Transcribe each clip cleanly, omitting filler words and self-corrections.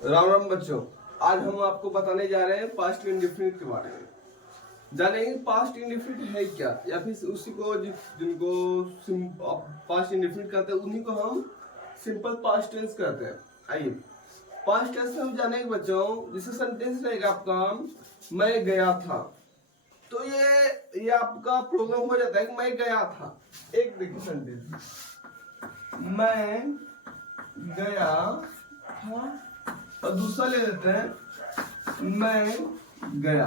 राम राम बच्चों। आज हम आपको बताने जा रहे हैं पास्ट इंडेफिनिट के बारे में। जानेंगे पास्ट इंडेफिनिट है क्या, या फिर उसी को जिनको पास्ट इंडेफिनिट कहते हैं उन्हीं को हम सिंपल पास्ट टेंस कहते हैं। आइए पास्ट टेंस हम जानेंगे बच्चों। जैसे सेंटेंस रहेगा आपका मैं गया था, तो ये आपका प्रोग्राम हो जाता है कि मैं गया था। एक देखिए सेंटेंस, मैं गया था, और दूसरा ले लेते हैं मैं गया।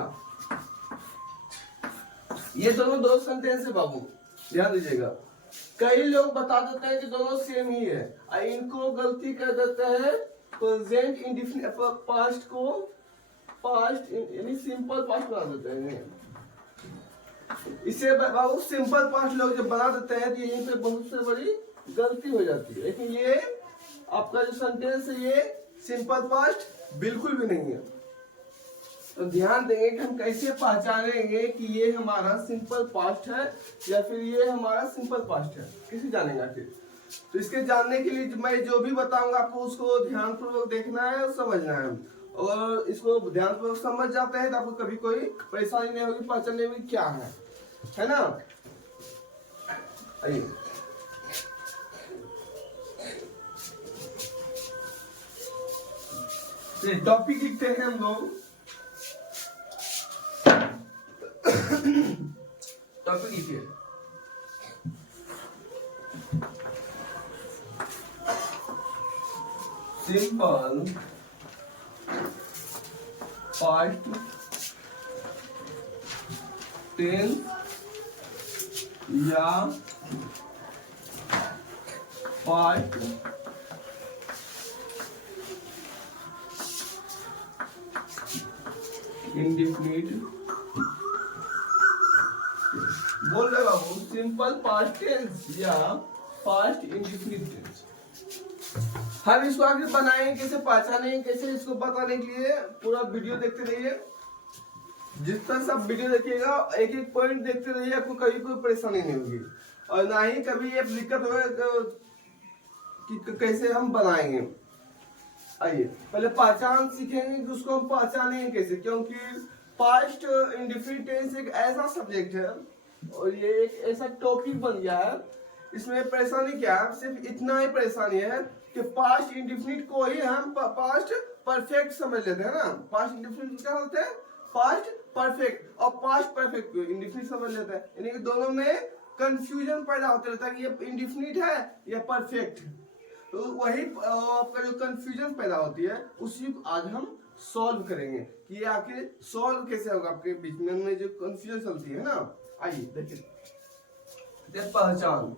ये दोनों दो सेंटेंस है बाबू, ध्यान दीजिएगा। कई लोग बता देते हैं कि दोनों सेम ही है, इनको गलती कर देते हैं। प्रेजेंट इंडेफिनिट पास्ट को पास्ट यानी सिंपल पास्ट बना देते हैं। इसे बाबू सिंपल पास्ट लोग जब बना देते हैं तो यहीं पे बहुत से बड़ी गलती हो जाती है। लेकिन ये आपका जो सेंटेंस है ये सिंपल पास्ट बिल्कुल भी नहीं है। तो ध्यान देंगे कि हम कैसे पहचानेंगे कि ये हमारा सिंपल पास्ट है या फिर ये हमारा सिंपल पास्ट है, कैसे जानेंगे आखिर। तो इसके जानने के लिए मैं जो भी बताऊंगा आपको उसको ध्यानपूर्वक देखना है और समझना है। और इसको ध्यानपूर्वक समझ जाते हैं तो आपको कभी कोई परेशानी नहीं होगी पहचानने में क्या है ना। आइए टॉपिक लिखते हैं हम लोग। टॉपिक लिखिए सिंपल पास्ट टेंस या पास्ट इंडेफिनिट। बोल रहे बाबू सिंपल पास्ट टेंस या पास्ट इंडेफिनिट टेंस। हम इसको आगे बनाएंगे कैसे, पहचानेंगे कैसे, इसको बताने के लिए पूरा वीडियो देखते रहिए। जिस तरह से आप वीडियो देखिएगा एक एक पॉइंट देखते रहिए, आपको कभी कोई परेशानी नहीं होगी और ना ही कभी ये दिक्कत होगा कि कैसे हम बनाएंगे। आइए पहले पहचान सीखेंगे कि उसको हम पहचानेंगे कैसे, क्योंकि पास्ट इंडेफिनिट टेंस एक ऐसा सब्जेक्ट है और ये एक ऐसा टॉपिक बन गया है। इसमें परेशानी क्या है, सिर्फ इतना ही परेशानी है कि पास्ट इंडेफिनिट को ही हम पास्ट परफेक्ट समझ लेते हैं ना। पास्ट इंडेफिनिट क्या होते हैं, पास्ट परफेक्ट और पास्ट परफेक्ट इंडेफिनिट समझ लेते हैं। यानी कि दोनों में कंफ्यूजन पैदा होता रहता है कि ये इंडेफिनिट है या परफेक्ट है। तो वही आपका जो कंफ्यूजन पैदा होती है उसी को आज हम सॉल्व करेंगे कि ये आखिर सॉल्व कैसे होगा आपके बीच में जो कंफ्यूजन चलती है ना। आइए देखिए पहचान।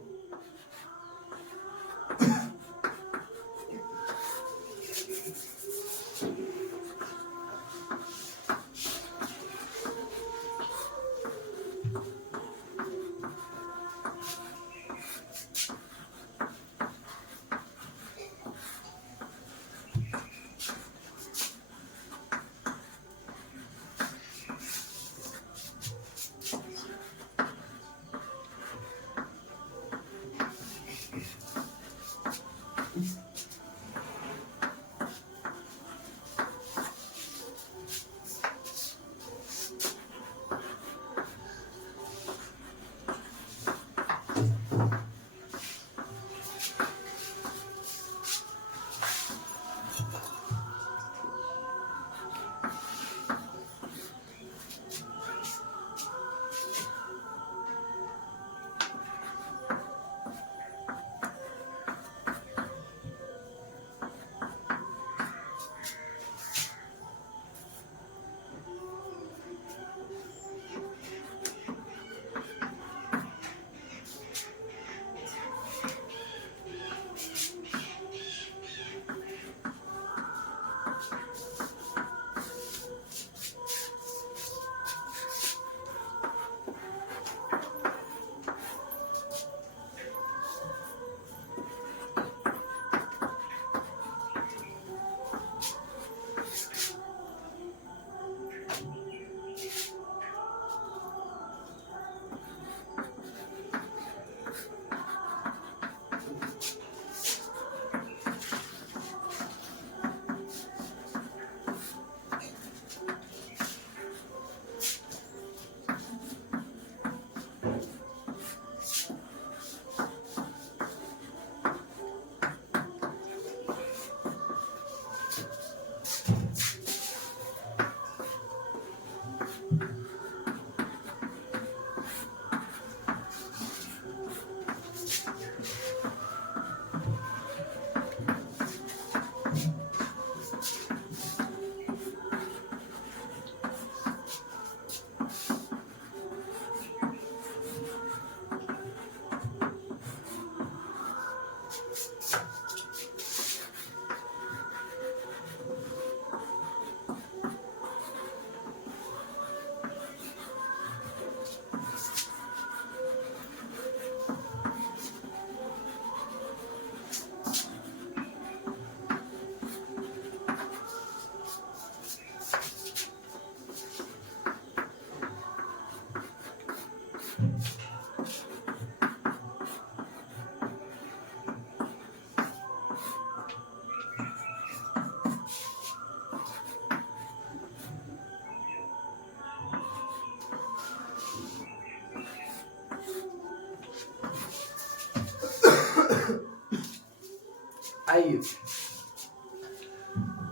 आइए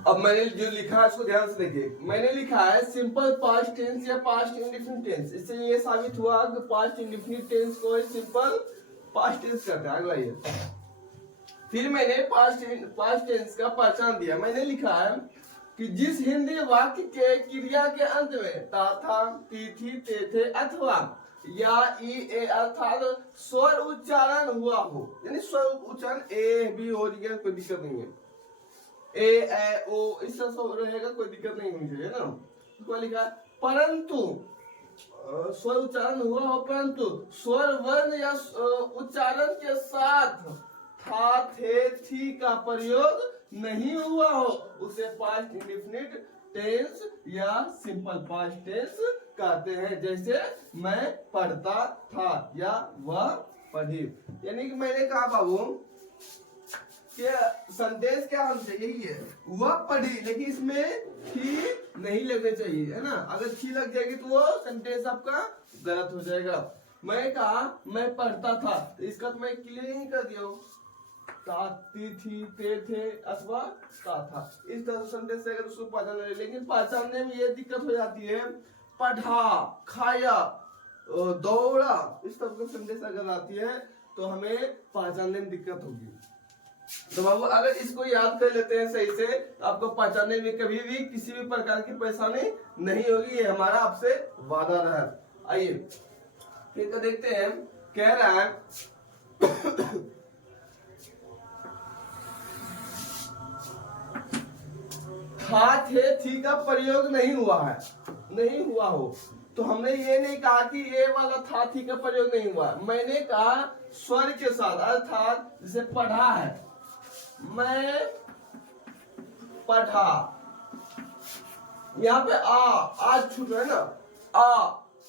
अब मैंने जो लिखा है उसको ध्यान से देखिए। मैंने लिखा है सिंपल पास्ट टेंस या पास्ट इंडेफिनिट टेंस। इससे ये साबित हुआ कि पास्ट इंडेफिनिट टेंस को सिंपल पास्ट टेंस कहते हैं। अगला ये फिर मैंने पास्ट टेंस का पहचान दिया। मैंने लिखा है कि जिस हिंदी वाक्य के क्रिया के अंत में ता था, ती थी, ते थे अथवा या ई ए अर्थात स्वर उच्चारण हुआ हो, यानी स्वर उच्चारण ए भी हो गया, कोई दिक्कत नहीं है, ए ओ इस तरह से रहेगा, कोई दिक्कत नहीं होनी चाहिए ना। तो लिखा परंतु स्वर उच्चारण हुआ हो परंतु स्वर वर्ण या उच्चारण के साथ था, थे, थी का प्रयोग नहीं हुआ हो, उसे पास्ट इंडेफिनिट टेंस या सिंपल पास्ट टेंस कहते हैं। जैसे मैं पढ़ता था या वह पढ़ी। यानी कि मैंने कहा बाबू कि संदेश क्या हम चाहिए, यही है वह पढ़ी, लेकिन इसमें थी नहीं लगने चाहिए, है ना। अगर थी लग जाएगी तो वो सेंटेंस आपका गलत हो जाएगा। मैं कहा मैं पढ़ता था, तो इसका तो मैं क्लियर ही कर दिया हूँ, ती थी, ते थे अथवा ता था। इस तरह से सेंटेंस अगर उसको पहचानना है, लेकिन पहचानने में ये दिक्कत हो जाती है, पढ़ा, खाया, दौड़ा, इस तरह का सेंटेंस अगर आती है तो हमें पहचानने में दिक्कत होगी। तो बाबू अगर इसको याद कर लेते हैं सही से, तो आपको पहचानने में कभी भी किसी भी प्रकार की परेशानी नहीं होगी, ये हमारा आपसे वादा रहा। आइए फिर तो देखते हैं, कह रहा है था, थे, थी का प्रयोग नहीं हुआ है, नहीं हुआ हो, तो हमने ये नहीं कहा कि ये वाला था, थी का प्रयोग नहीं हुआ। मैंने कहा स्वर के साथ, अर्थात जैसे पढ़ा है, मैं पढ़ा, यहाँ पे आ छूट रहा है ना,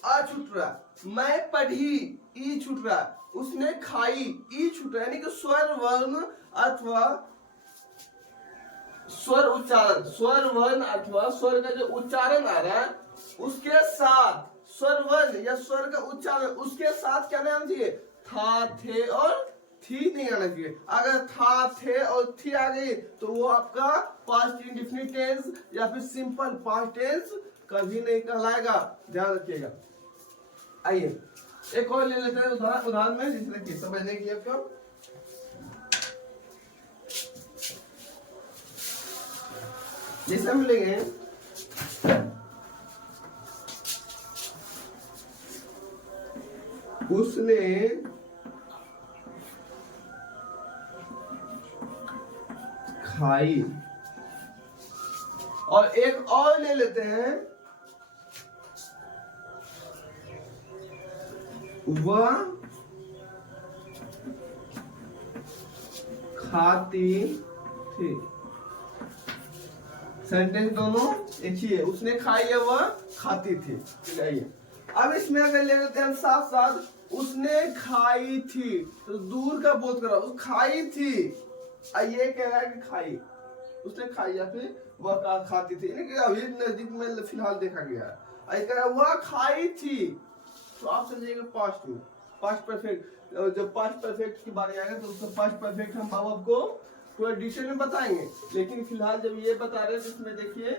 आ छूट रहा है, मैं पढ़ी, ई छूट रहा है, उसने खाई, ई छूट रहा है, यानी कि स्वर वर्ण अथवा स्वर उच्चारण, स्वर वर्ण अथवा स्वर का जो उच्चारण आ रहा है उसके साथ स्वर वर्ण या स्वर का उच्चारण, उसके साथ क्या आना चाहिए, था, थे और थी नहीं आना चाहिए। अगर था, थे और थी आ गई तो वो आपका पास्ट इंडेफिनिट टेंस या फिर सिंपल पास्ट टेंस कभी नहीं कहलाएगा, ध्यान रखिएगा। आइए एक और ले लेते हैं उदाहरण में, जिससे देखिए समझने के लिए आपको। जैसे हम लेंगे उसने खाई, और एक और ले लेते हैं, वह खाती थी। सेंटेंस दोनों एक ही है, उसने खाई है, वह खाती थी। अब इसमें अगर ले लेते हैं साथ साथ उसने खाई थी, तो दूर का बोध करो, उस खाई थी, ये कह रहा है कि खाई, उसने खाई या फिर वह खाती थी, यानी कि अभी नजदीक में फिलहाल देखा गया है। कह रहा है वह खाई थी, तो आप समझिएगा पास्ट में, पास्ट परफेक्ट। जब पास्ट परफेक्ट की बारी आएगा तो उसका पास्ट परफेक्ट हम बाबू आपको पूरा डिटेल में बताएंगे, लेकिन फिलहाल जब ये बता रहे हैं तो इसमें देखिए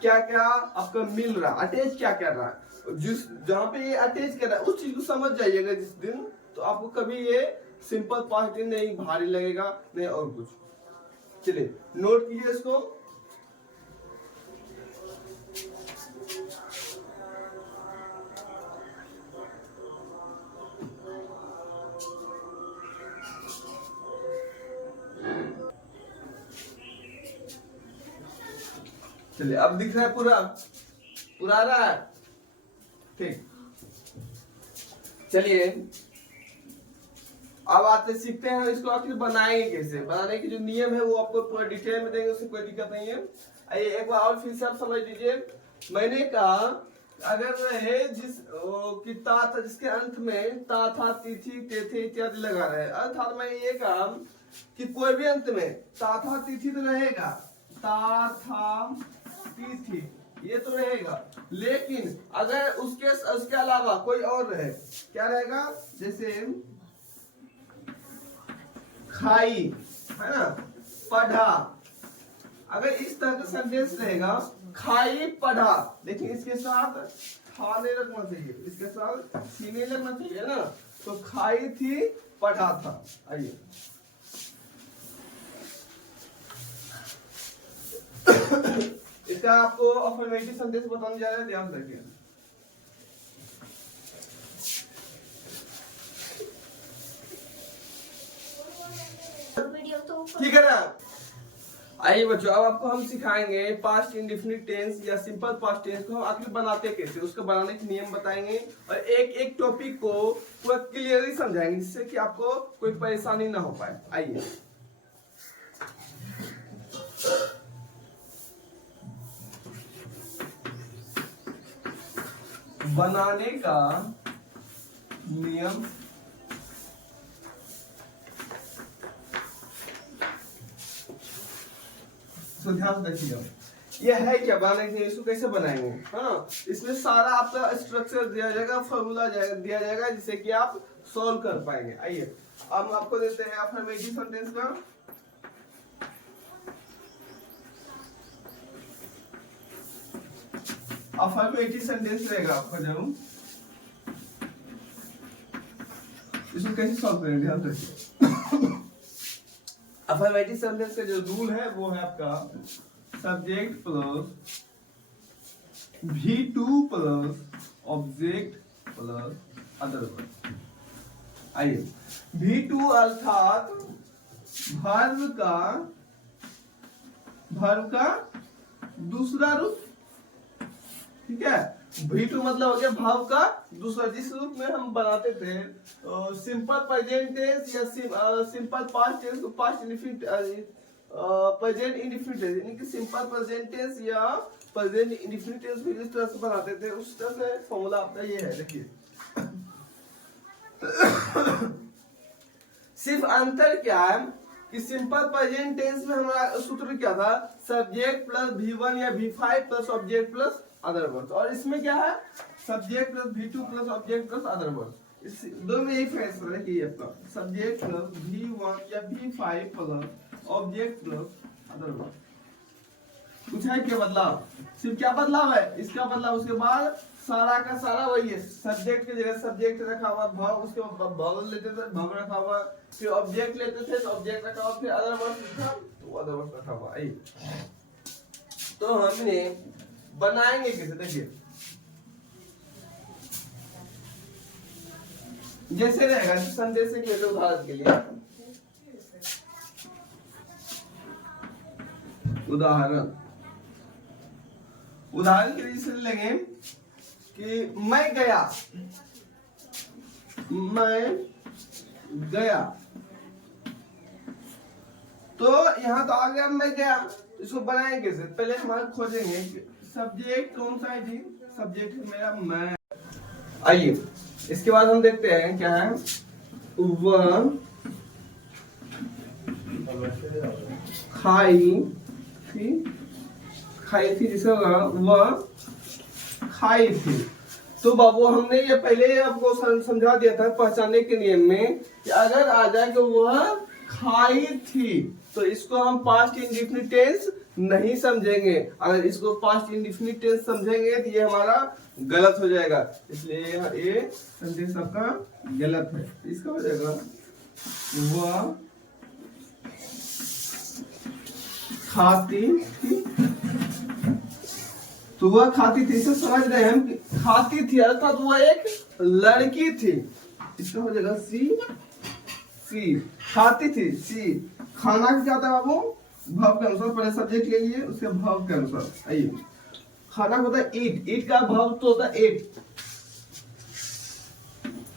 क्या क्या आपका मिल रहा है, अटैच क्या कर रहा है, जिस जहां पे ये अटैच कर रहा है उस चीज को समझ जाइएगा जिस दिन, तो आपको कभी ये सिंपल पास्ट नहीं भारी लगेगा, नहीं और कुछ। चलिए नोट कीजिए इसको। चलिए अब दिख रहा है, पूरा रहा है, ठीक। चलिए अब आते सीखते हैं इसको आखिर बनाएंगे कैसे। बनाने की जो नियम है वो आपको पूरा डिटेल में देंगे, उससे कोई दिक्कत नहीं है। आइए एक बार और फिर से आप समझ लीजिए। मैंने कहा अगर रहे कि ता था, जिसके अंत में ता था, ती थी, ते थे इत्यादि लगा रहे, अर्थात मैंने ये कहा कि कोई भी अंत में ता था, ती थी तो रहेगा, ता था, ती थी, ये तो रहेगा, लेकिन अगर उसके अलावा कोई और रहे, क्या रहेगा, जैसे खाई, है ना, पढ़ा। अगर इस तरह का सेंटेंस रहेगा खाई पढ़ा, लेकिन इसके साथ खा नहीं लगना चाहिए, इसके साथ सी नहीं लगना चाहिए ना, तो खाई थी पढ़ा था। आइए इसका आपको अफर्मेटिव सेंटेंस बताने जा रहे हैं, ध्यान रखिए। ठीक है ना। आइए बच्चों, अब आपको हम सिखाएंगे पास्ट इंडेफिनिट टेंस या सिंपल पास्ट टेंस को हम आखिर बनाते कैसे, उसको बनाने के नियम बताएंगे और एक एक टॉपिक को पूरा क्लियरली समझाएंगे, जिससे कि आपको कोई परेशानी ना हो पाए। आइए बनाने का नियम, तो ध्यान रखिएगा ये है क्या, बनाने के इसको कैसे बनाएंगे। हाँ, इसमें सारा आपका स्ट्रक्चर दिया जाएगा, फॉर्मूला दिया जाएगा, जिससे कि आप सॉल्व कर पाएंगे। आइए अब हम आपको देते हैं अफर्मेटिव सेंटेंस का। अफर्मेटिव सेंटेंस रहेगा आपका जरूर, इसको कैसे सॉल्व करेंगे ध्यान रखिए। अफर्मेटिव सेंटेंस का जो रूल है वो है आपका subject plus V2 plus object plus other verb. आइए V2 अर्थात वर्ब का दूसरा रूप, ठीक है। V2 मतलब हो गया भाव का दूसरा, जिस रूप में हम बनाते थे सिंपल प्रेजेंट टेंस या सिंपल पास्ट टेंस को past indefinite present indefinite tense, यानी कि सिंपल प्रेजेंट टेंस या प्रेजेंट इंडेफिनिट टेंस भी जिस तरह से बनाते थे उस तरह से फॉर्मूला आपका ये है। देखिए सिर्फ अंतर क्या है कि सिंपल प्रेजेंट टेंस में हमारा सूत्र क्या था, सब्जेक्ट प्लस V1 या V5 plus object plus other words, और इसमें क्या है subject plus V2 plus object plus other words. इस दो में यही फैसला है कि आपका सब्जेक्ट प्लस V1 या V5 plus object plus other words. कुछ है क्या बदलाव, सिर्फ क्या बदलाव है इसका बदलाव, उसके बाद सारा का सारा वही है, सब्जेक्ट की जगह सब्जेक्ट रखा हुआ, भाव उसके भाव लेते थे भाव रखा हुआ, फिर ऑब्जेक्ट लेते थे तो ऑब्जेक्ट रखा हुआ, फिर अदर वर्ड्स था तो अदर वर्ड्स रखा हुआ। आई तो हमने बनाएंगे कैसे, देखिए जैसे रहेगा संदेश के लिए, उदाहरण के लिए उदाहरण के लिए जैसे लेंगे कि मैं गया तो यहाँ तो आ गया मैं गया, इसको बनाएंगे कैसे, पहले हमारे खोजेंगे सब्जेक्ट कौन सा है जी, सब्जेक्ट है मेरा मैं। आइए इसके बाद हम देखते हैं क्या है, वह खाई थी जिसका वह खाई थी। तो बाबू हमने ये पहले आपको समझा दिया था पहचानने के नियम में कि अगर आ जाए कि वह खाई थी तो इसको हम पास्ट इंडेफिनिट टेंस नहीं समझेंगे, अगर इसको पास्ट इंडेफिनिट टेंस समझेंगे तो ये हमारा गलत हो जाएगा, इसलिए ये सेंटेंस आपका गलत है। इसका हो जाएगा वह खाती थी, तो वह खाती थी, इसे समझ रहे हैं हम, खाती थी अर्थात वह एक लड़की थी, इसका हो जाएगा सी खाती थी, सी खाना क्या होता है बाबू, भाव के अनुसार, पहले सब्जेक्ट ले लिए उसके भाव के अनुसार। आइए खाना होता है ईट, ईट का भाव तो होता है एट,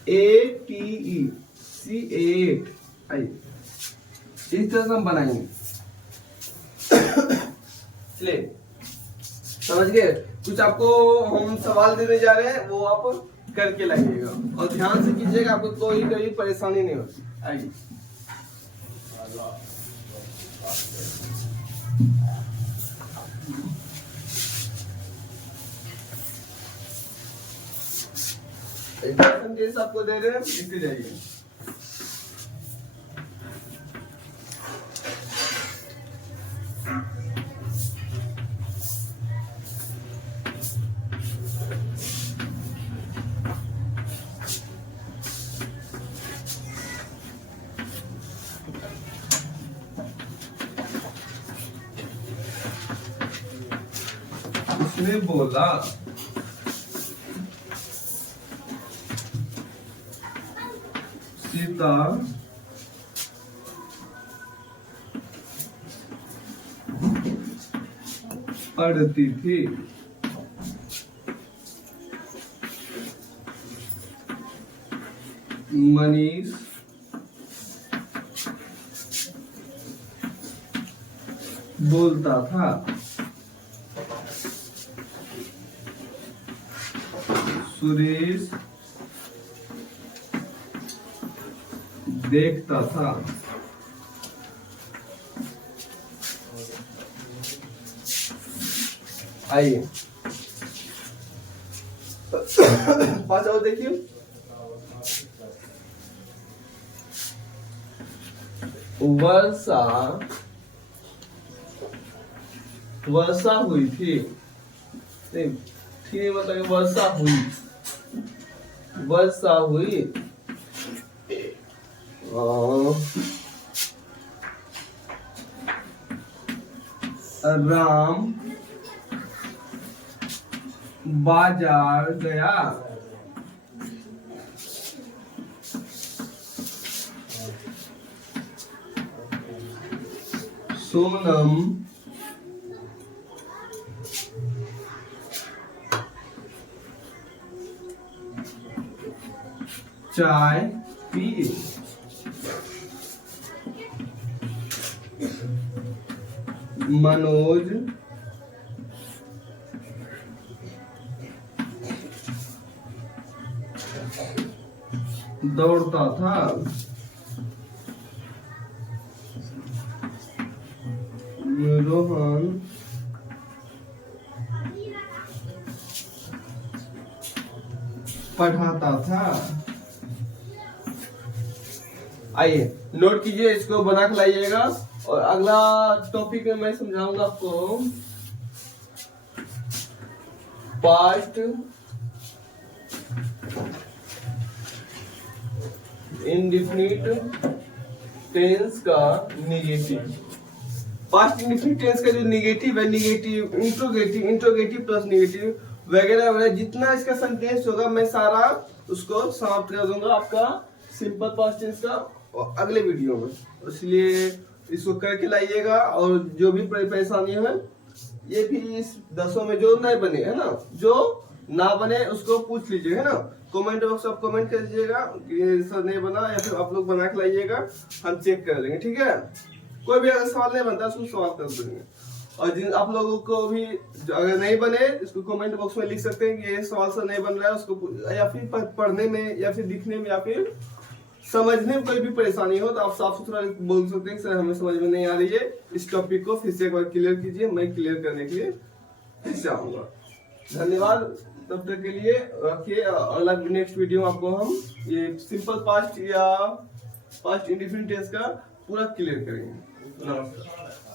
ATE सी एट। आइए इस तरह से हम बनाएंगे, चलिए समझ गए। कुछ आपको हम सवाल देने जा रहे हैं वो आप करके लाइएगा और ध्यान से कीजिएगा, आपको कोई परेशानी नहीं होती। आइए आपको दे रहे हैं, लिखते जाइए। उसने बोला। सीता पढ़ती थी। मनीष बोलता था। सुरेश देखता था। आइए पांच और देखिए। वर्षा वर्षा हुई थी। नहीं, ठीक मतलब वर्षा हुई, वर्षा हुई। राम बाजार गया। सोनम चाय पी। मनोज दौड़ता था। रोहन पढ़ाता था। आइए नोट कीजिए, इसको बना के लाइएगा। और अगला टॉपिक में मैं समझाऊंगा आपको पास्ट इंडेफिनिट टेंस का निगेटिव। पास्ट इंडेफिनिट टेंस का जो निगेटिव है, negative, interrogative, interrogative plus negative वगैरह वगैरह जितना इसका सेंटेंस होगा मैं सारा उसको समाप्त कर दूंगा आपका सिंपल पास्ट टेंस का अगले वीडियो में। इसलिए इसको करके लाइएगा। और जो भी परेशानी है ये भी इस 10 में जो नहीं बने है ना, जो ना बने उसको पूछ लीजिए है ना। कमेंट बॉक्स आप कमेंट कर दीजिएगा कि सर नहीं बना, या फिर आप लोग बना के लाइएगा, हम चेक कर देंगे। ठीक है, कोई भी अगर सवाल नहीं बनता उसको सवाल कर देंगे। और जिन आप लोगों को भी अगर नहीं बने इसको कमेंट बॉक्स में लिख सकते हैं कि ये सवाल सर नहीं बन रहा है उसको, या फिर पढ़ने में या फिर दिखने में या फिर समझने में कोई भी परेशानी हो तो आप साफ सुथरा बोल सकते हैं सर हमें समझ में नहीं आ रही है, इस टॉपिक को फिर से एक बार क्लियर कीजिए। मैं क्लियर करने के लिए फिर से आऊंगा। धन्यवाद, तब तक के लिए रखिए। अलग नेक्स्ट वीडियो में आपको हम ये सिंपल पास्ट या पास्ट इंडेफिनिट टेंस का पूरा क्लियर करेंगे। नमस्कार।